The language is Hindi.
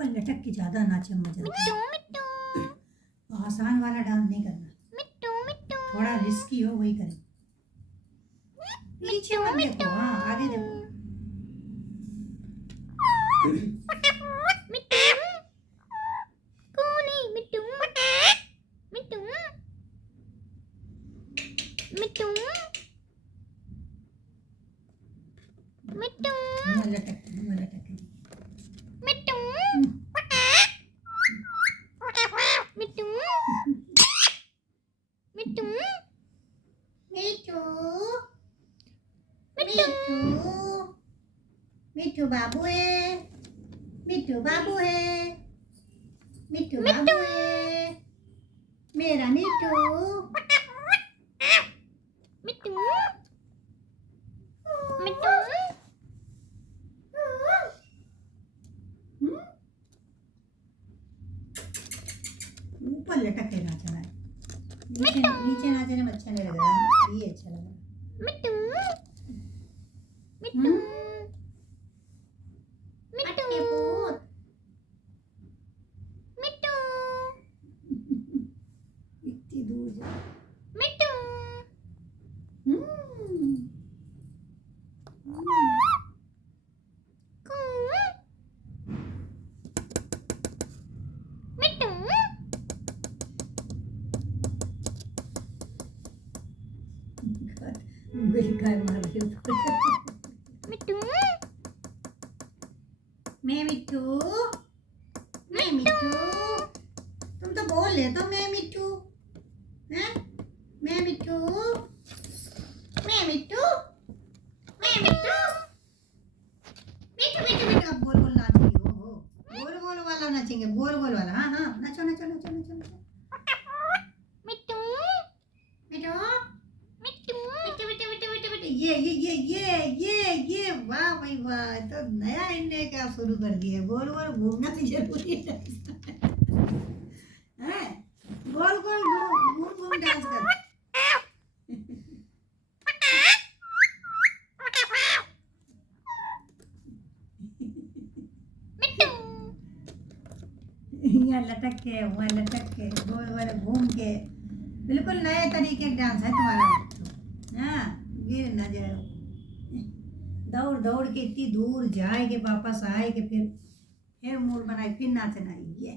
ऊपर लटक के ज्यादा नाचे मजा आता है। आसान वाला डांस नहीं करना, थोड़ा रिस्की हो वही करें। पीछे मत देखो, हाँ आगे देखो। मिठू बाबू है, मिठू बाबू है, मिठू बाबू है, मेरा मिठू। मिठू मिठू ऊपर लटक के नाचना है, नीचे नीचे नाचने में अच्छा नहीं लग रहा, ये अच्छा लग रहा है। मिठू मिठू इतनी दूर जा। मिठू गाय मार रही हो। मिठू मैं मिठू, मैं मिठू, तुम तो बोल ले तो मैं मिठू, हैं? मैं मिठू, मैं मिठू, मैं मिठू, मिठू मिठू मिठू। अब बोल बोल नाच रही हो, बोल बोल वाला नाचेंगे, बोल बोल वाला। हाँ हाँ नाचो नाचो नाचो नाचो नाचो। मिठू मिठू मिठू मिठू मिठू मिठू मिठू। ये वाह भाई वाह, तो नया इनने क्या शुरू कर दिया। गोल गोल घूमना भी जरूरी है, गोल गोल घूम घूम डांस कर। यहाँ लटक के वहाँ लटक के गोल गोल घूम के, बिल्कुल नए तरीके का डांस है तुम्हारा। हाँ गिर ना जाए, दौड़ दौड़ के इतनी दूर जाए के वापस आए के फिर मूड बनाए फिर नाचना। ये